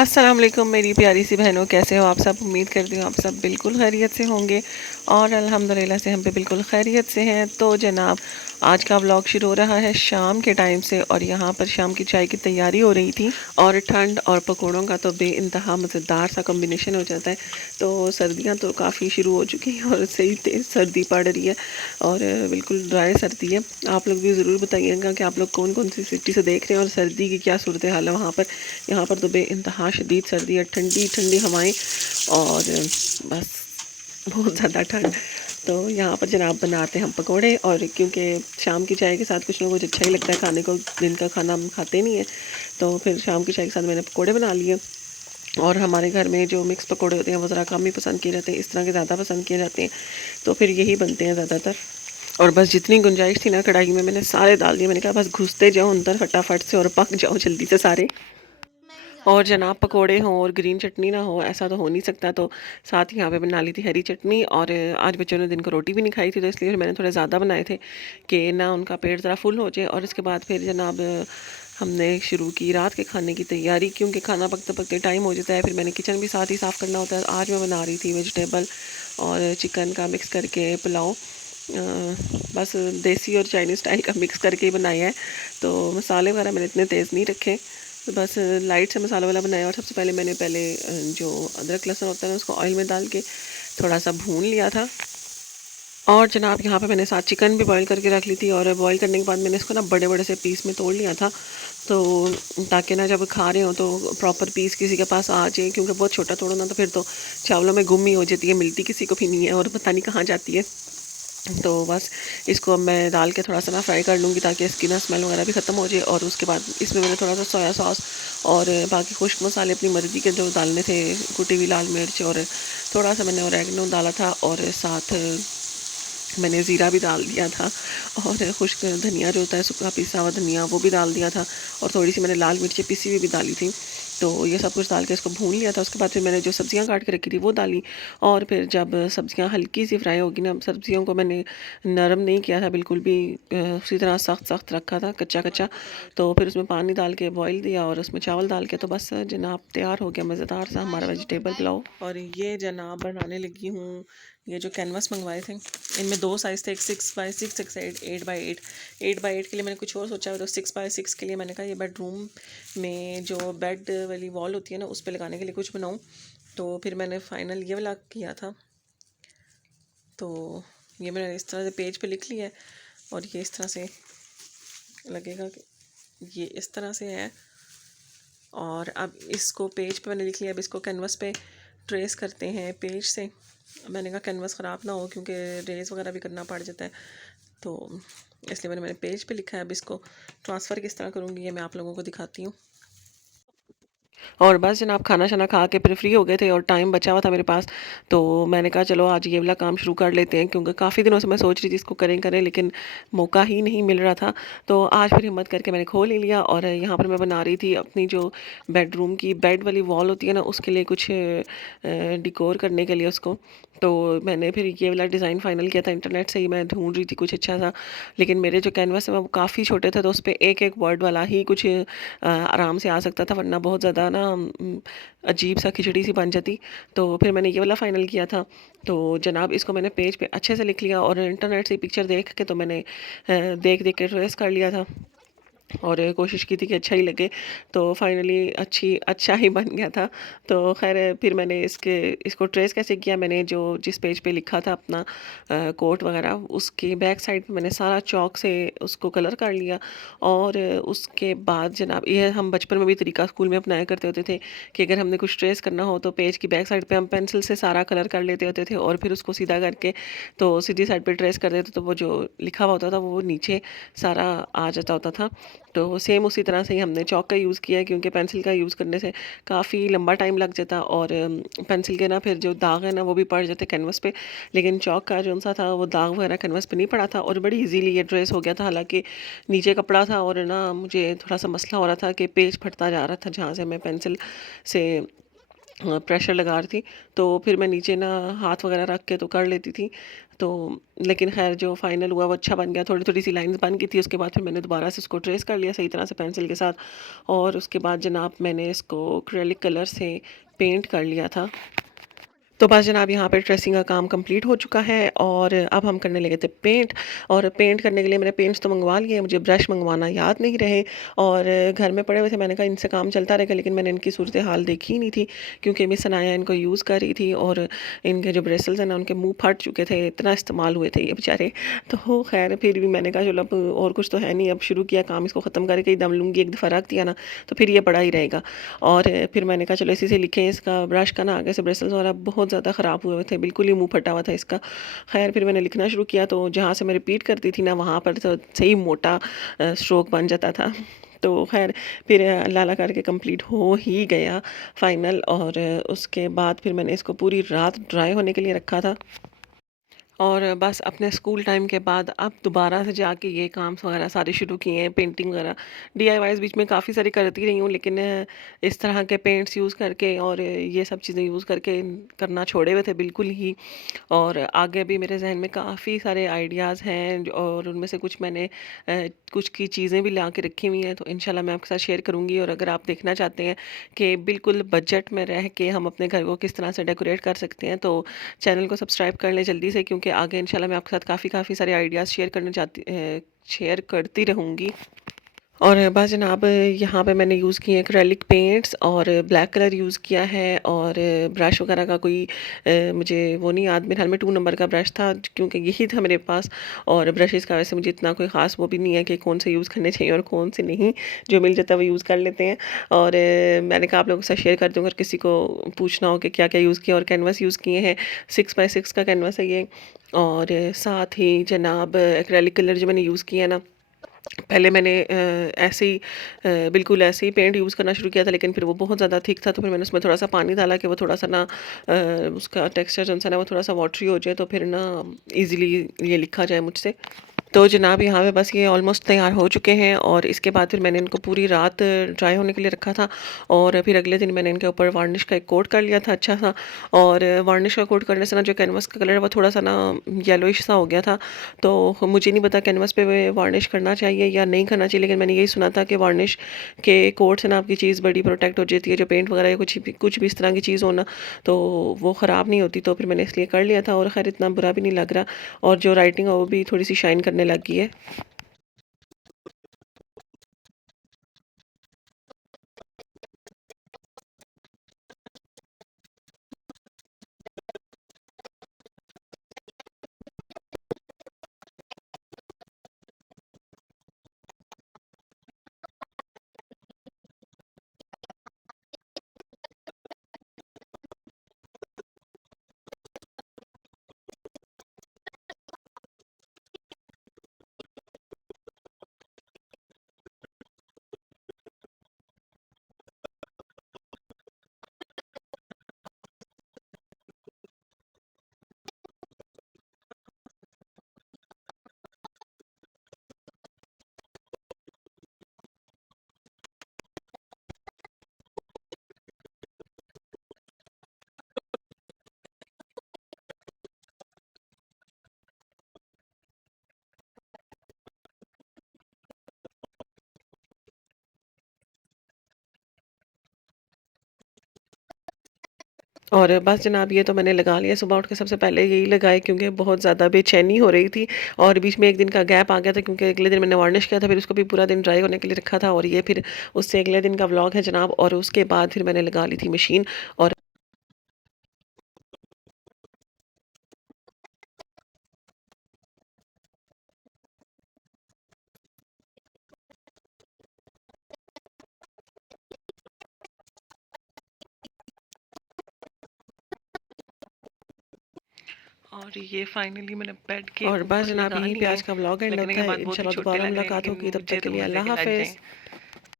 अस्सलाम वालेकुम मेरी प्यारी सी बहनों, कैसे हो आप सब। उम्मीद करती हूँ आप सब बिल्कुल खैरियत से होंगे और अल्हम्दुलिल्लाह से हम पे बिल्कुल खैरियत से हैं। तो जनाब, आज का व्लॉग शुरू हो रहा है शाम के टाइम से और यहाँ पर शाम की चाय की तैयारी हो रही थी और ठंड और पकौड़ों का तो बेइंतहा मज़ेदार सा कॉम्बिनेशन हो जाता है। तो सर्दियाँ तो काफ़ी शुरू हो चुकी हैं और सही तेज़ सर्दी पड़ रही है और बिल्कुल ड्राई सर्दी है। आप लोग भी ज़रूर बताइएगा कि आप लोग कौन कौन सी सिटी से देख रहे हैं और सर्दी की क्या सूरत हाल है वहाँ पर। यहाँ पर तो बेइंतहा शदीद सर्दी है, ठंडी ठंडी हवाएं और बस बहुत ज़्यादा ठंड। तो यहाँ पर जनाब बनाते हैं हम पकोड़े, और क्योंकि शाम की चाय के साथ कुछ लोगों को अच्छा ही लगता है खाने को, दिन का खाना हम खाते नहीं है, तो फिर शाम की चाय के साथ मैंने पकोड़े बना लिए। और हमारे घर में जो मिक्स पकोड़े होते हैं वो ज़रा कम ही पसंद किए जाते हैं, इस तरह के ज़्यादा पसंद किए जाते हैं, तो फिर यही बनते हैं ज़्यादातर। और बस जितनी गुंजाइश थी ना कढ़ाई में मैंने सारे डाल दिए। मैंने कहा बस घुसते जाओ अंदर फटाफट से और पक जाओ जल्दी से सारे। और जनाब पकोड़े हों और ग्रीन चटनी ना हो ऐसा तो हो नहीं सकता, तो साथ ही यहाँ पे बना ली थी हरी चटनी। और आज बच्चों ने दिन को रोटी भी नहीं खाई थी, तो इसलिए फिर मैंने थोड़े ज़्यादा बनाए थे कि ना उनका पेट ज़रा फुल हो जाए। और इसके बाद फिर जनाब हमने शुरू की रात के खाने की तैयारी, क्योंकि खाना पकते पकते टाइम हो जाता है, फिर मैंने किचन भी साथ ही साफ़ करना होता है। आज मैं बना रही थी वेजिटेबल और चिकन का मिक्स करके पुलाव, बस देसी और चाइनीज़ स्टाइल का मिक्स करके ही बनाया है। तो मसाले वगैरह मैंने इतने तेज़ नहीं रखे, तो बस लाइट से मसाला वाला बनाया। और सबसे पहले मैंने जो अदरक लहसुन होता है ना उसको ऑयल में डाल के थोड़ा सा भून लिया था। और जनाब यहाँ पे मैंने साथ चिकन भी बॉईल करके रख ली थी, और बॉईल करने के बाद मैंने इसको ना बड़े बड़े से पीस में तोड़ लिया था, तो ताकि ना जब खा रहे हो तो प्रॉपर पीस किसी के पास आ जाए, क्योंकि बहुत छोटा तोड़ो ना तो फिर तो चावलों में गुम ही हो जाती है, मिलती किसी को भी नहीं है और पता नहीं कहाँ जाती है। तो बस इसको अब मैं डाल के थोड़ा सा ना फ्राई कर लूँगी ताकि इसकी ना स्मेल वगैरह भी ख़त्म हो जाए। और उसके बाद इसमें मैंने थोड़ा सा सोया सॉस और बाकी खुश्क मसाले अपनी मर्ज़ी के जो डालने थे, कुटी हुई लाल मिर्च और थोड़ा सा मैंने ओरेगनो डाला था, और साथ मैंने ज़ीरा भी डाल दिया था, और खुश्क धनिया जो होता है सूखा पिसा हुआ धनिया वो भी डाल दिया था, और थोड़ी सी मैंने लाल मिर्ची पिसी हुई भी डाली थी। तो ये सब कुछ डाल के इसको भून लिया था। उसके बाद फिर मैंने जो सब्ज़ियाँ काट के रखी थी वो डाली, और फिर जब सब्ज़ियाँ हल्की सी फ्राई होगी ना, सब्ज़ियों को मैंने नरम नहीं किया था बिल्कुल भी, उसी तरह सख्त सख्त रखा था, कच्चा कच्चा। तो फिर उसमें पानी डाल के बॉईल दिया और उसमें चावल डाल के, तो बस जनाब तैयार हो गया मज़ेदार सा हमारा वेजिटेबल पुलाव। और ये जनाब बनाने लगी हूँ ये जो कैनवास मंगवाए थे, इनमें दो साइज़ थे, एक 6x6, एक 8x8। 8x8 के लिए मैंने कुछ और सोचा, तो 6x6 के लिए मैंने कहा ये बेडरूम में जो बेड वाली वॉल होती है ना उस पर लगाने के लिए कुछ बनाऊँ। तो फिर मैंने फाइनल ये वाला किया था। तो ये मैंने इस तरह से पेज पे लिख लिया है, और ये इस तरह से लगेगा कि ये इस तरह से है। और अब इसको पेज पे मैंने लिख लिया, अब इसको कैनवस पे ट्रेस करते हैं पेज से। मैंने कहा कैनवस ख़राब ना हो, क्योंकि रेस वगैरह भी करना पड़ जाता है, तो इसलिए मैंने पेज पे लिखा है। अब इसको ट्रांसफ़र किस तरह करूँगी ये मैं आप लोगों को दिखाती हूँ। और बस जनाब खाना शाना खा के फिर फ्री हो गए थे और टाइम बचा हुआ था मेरे पास, तो मैंने कहा चलो आज ये वाला काम शुरू कर लेते हैं, क्योंकि काफ़ी दिनों से मैं सोच रही थी इसको करें करें, लेकिन मौका ही नहीं मिल रहा था। तो आज फिर हिम्मत करके मैंने खोल ही लिया, और यहाँ पर मैं बना रही थी अपनी जो बेडरूम की बेड वाली वॉल होती है ना उसके लिए कुछ डिकोर करने के लिए उसको। तो मैंने फिर ये वाला डिज़ाइन फाइनल किया था, इंटरनेट से ही मैं ढूंढ रही थी कुछ अच्छा सा, लेकिन मेरे जो कैनवस है वो काफ़ी छोटे थे, तो उस पर एक एक वर्ड वाला ही कुछ आराम से आ सकता था, वरना बहुत ज़्यादा ना अजीब सा खिचड़ी सी बन जाती। तो फिर मैंने ये वाला फ़ाइनल किया था। तो जनाब इसको मैंने पेज पे अच्छे से लिख लिया, और इंटरनेट से पिक्चर देख के तो मैंने देख देख के ट्रेस कर लिया था, और कोशिश की थी कि अच्छा ही लगे। तो फाइनली अच्छा ही बन गया था। तो ख़ैर फिर मैंने इसको ट्रेस कैसे किया, मैंने जो जिस पेज पे लिखा था अपना कोट वगैरह, उसके बैक साइड पे मैंने सारा चॉक से उसको कलर कर लिया। और उसके बाद जनाब ये हम बचपन में भी तरीका स्कूल में अपनाया करते होते थे कि अगर हमने कुछ ट्रेस करना हो तो पेज की बैक साइड पे हम पेंसिल से सारा कलर कर लेते होते थे, और फिर उसको सीधा करके तो सीधी साइड पे ट्रेस कर देते, तो वो जो लिखा हुआ होता था वो नीचे सारा आ जाता होता था। तो सेम उसी तरह से ही हमने चॉक का यूज़ किया है, क्योंकि पेंसिल का यूज़ करने से काफ़ी लंबा टाइम लग जाता, और पेंसिल के ना फिर जो दाग है ना वो भी पड़ जाते कैनवस पे, लेकिन चॉक का जो सा था वो दाग वगैरह कैनवस पे नहीं पड़ा था, और बड़ी इजीली ये ट्रेस हो गया था। हालांकि नीचे कपड़ा था और ना मुझे थोड़ा सा मसला हो रहा था कि पेज फटता जा रहा था जहाँ से मैं पेंसिल से प्रेशर लगा रही थी, तो फिर मैं नीचे ना हाथ वगैरह रख के तो कर लेती थी। तो लेकिन ख़ैर जो फाइनल हुआ वो अच्छा बन गया, थोड़ी-थोड़ी सी लाइन्स बन गई थी, उसके बाद फिर मैंने दोबारा से उसको ट्रेस कर लिया सही तरह से पेंसिल के साथ, और उसके बाद जनाब मैंने इसको एक्रिलिक कलर से पेंट कर लिया था। तो बस जनाब यहाँ पे ट्रेसिंग का काम कंप्लीट हो चुका है, और अब हम करने लगे थे पेंट। और पेंट करने के लिए मैंने पेंट्स तो मंगवा लिए, मुझे ब्रश मंगवाना याद नहीं रहे, और घर में पड़े हुए थे, मैंने कहा इनसे काम चलता रहेगा, लेकिन मैंने इनकी सूरत हाल देखी ही नहीं थी, क्योंकि मिस अनाया इनको यूज़ कर रही थी, और इनके जो ब्रेसल्स हैं ना उनके मुँह फट चुके थे, इतना इस्तेमाल हुए थे ये बेचारे। तो खैर फिर भी मैंने कहा चलो अब और कुछ तो है नहीं, अब शुरू किया काम, इसको ख़त्म करके ही दम लूँगी, एक दफ़ा रख दिया ना तो फिर ये पड़ा ही रहेगा। और फिर मैंने कहा चलो इसी से लिखें, इसका ब्रश का ना आगे से ब्रेसल्स वगैरह बहुत ज़्यादा ख़राब हुए हुए थे, बिल्कुल ही मुँह फटा हुआ था इसका। ख़ैर फिर मैंने लिखना शुरू किया, तो जहाँ से मैं रिपीट करती थी ना वहाँ पर तो सही मोटा स्ट्रोक बन जाता था। तो ख़ैर फिर अल्लाह अल्लाह करके कंप्लीट हो ही गया फाइनल, और उसके बाद फिर मैंने इसको पूरी रात ड्राई होने के लिए रखा था। और बस अपने स्कूल टाइम के बाद अब दोबारा से जाके ये काम वगैरह सारे शुरू किए हैं, पेंटिंग वगैरह। डीआईवाईज़ बीच में काफ़ी सारी करती रही हूँ, लेकिन इस तरह के पेंट्स यूज़ करके और ये सब चीज़ें यूज़ करके करना छोड़े हुए थे बिल्कुल ही। और आगे भी मेरे ज़हन में काफ़ी सारे आइडियाज़ हैं, और उनमें से कुछ मैंने कुछ की चीज़ें भी ला के रखी हुई हैं, तो इंशाल्लाह मैं आपके साथ शेयर करूँगी। और अगर आप देखना चाहते हैं कि बिल्कुल बजट में रह के हम अपने घर को किस तरह से डेकोरेट कर सकते हैं, तो चैनल को सब्सक्राइब कर लें जल्दी से, क्योंकि आगे इंशाल्लाह मैं आपके साथ काफ़ी काफ़ी सारे आइडियाज़ शेयर करती रहूँगी। और बस जनाब यहाँ पे मैंने यूज़ किए एक्रेलिक पेंट्स, और ब्लैक कलर यूज़ किया है, और ब्रश वगैरह का कोई मुझे वो नहीं याद, मेरे ख्याल में 2 नंबर का ब्रश था, क्योंकि यही था मेरे पास। और ब्रशेज़ का वैसे मुझे इतना कोई ख़ास वो भी नहीं है कि कौन से यूज़ करने चाहिए और कौन से नहीं, जो मिल जाता है वो यूज़ कर लेते हैं। और मैंने कहा आप लोगों के साथ शेयर कर दूँ, अगर किसी को पूछना हो कि क्या-क्या यूज़ किया। और कैनवास यूज़ किए हैं, 6 बाय 6 का कैनवास है ये। और साथ ही जनाब एक्रेलिक कलर जो मैंने यूज़ किया है ना, पहले मैंने ऐसे ही बिल्कुल ऐसे ही पेंट यूज़ करना शुरू किया था, लेकिन फिर वो बहुत ज़्यादा थिक था, तो फिर मैंने उसमें थोड़ा-सा पानी डाला कि वो थोड़ा-सा ना उसका टेक्सचर जो है ना वो थोड़ा-सा वाटरी हो जाए, तो फिर ना ईज़िली ये लिखा जाए मुझसे। तो जनाब यहाँ पे बस ये ऑलमोस्ट तैयार हो चुके हैं, और इसके बाद फिर मैंने इनको पूरी रात ड्राई होने के लिए रखा था, और फिर अगले दिन मैंने इनके ऊपर वार्निश का एक कोट कर लिया था अच्छा सा। और वार्निश का कोट करने से ना जो कैनवस का कलर है वो थोड़ा सा ना येलोइश सा हो गया था। तो मुझे नहीं पता कैनवस पे वार्निश करना चाहिए या नहीं करना चाहिए, लेकिन मैंने यही सुना था कि वार्निश के कोट से ना आपकी चीज़ बड़ी प्रोटेक्ट हो जाती है, जो पेंट वगैरह या कुछ भी इस तरह की चीज़ हो ना, तो वो ख़राब नहीं होती। तो फिर मैंने इसलिए कर लिया था, और खैर इतना बुरा भी नहीं लग रहा, और जो राइटिंग है वो भी थोड़ी सी शाइन करने लग गई है। और बस जनाब ये तो मैंने लगा लिया, सुबह उठ के सबसे पहले यही लगाए, क्योंकि बहुत ज़्यादा बेचैनी हो रही थी, और बीच में एक दिन का गैप आ गया था, क्योंकि अगले दिन मैंने वार्निश किया था, फिर उसको भी पूरा दिन ड्राई होने के लिए रखा था, और ये फिर उससे अगले दिन का व्लॉग है जनाब। और उसके बाद फिर मैंने लगा ली थी मशीन। और ये फाइनली मैंने बेड के और बस ऊपर जनाब लगा यहीं पे लिए आज का व्लॉग एंड लगने होता के है। बाद बहुत ही इंशाल्लाह छोटे दोबारा लग रहे हैं, मुलाकात लेकिन होगी, तब मुझे तक के तो लिए मज़े अल्लाह के लग हाफ़िज़। जाएँ।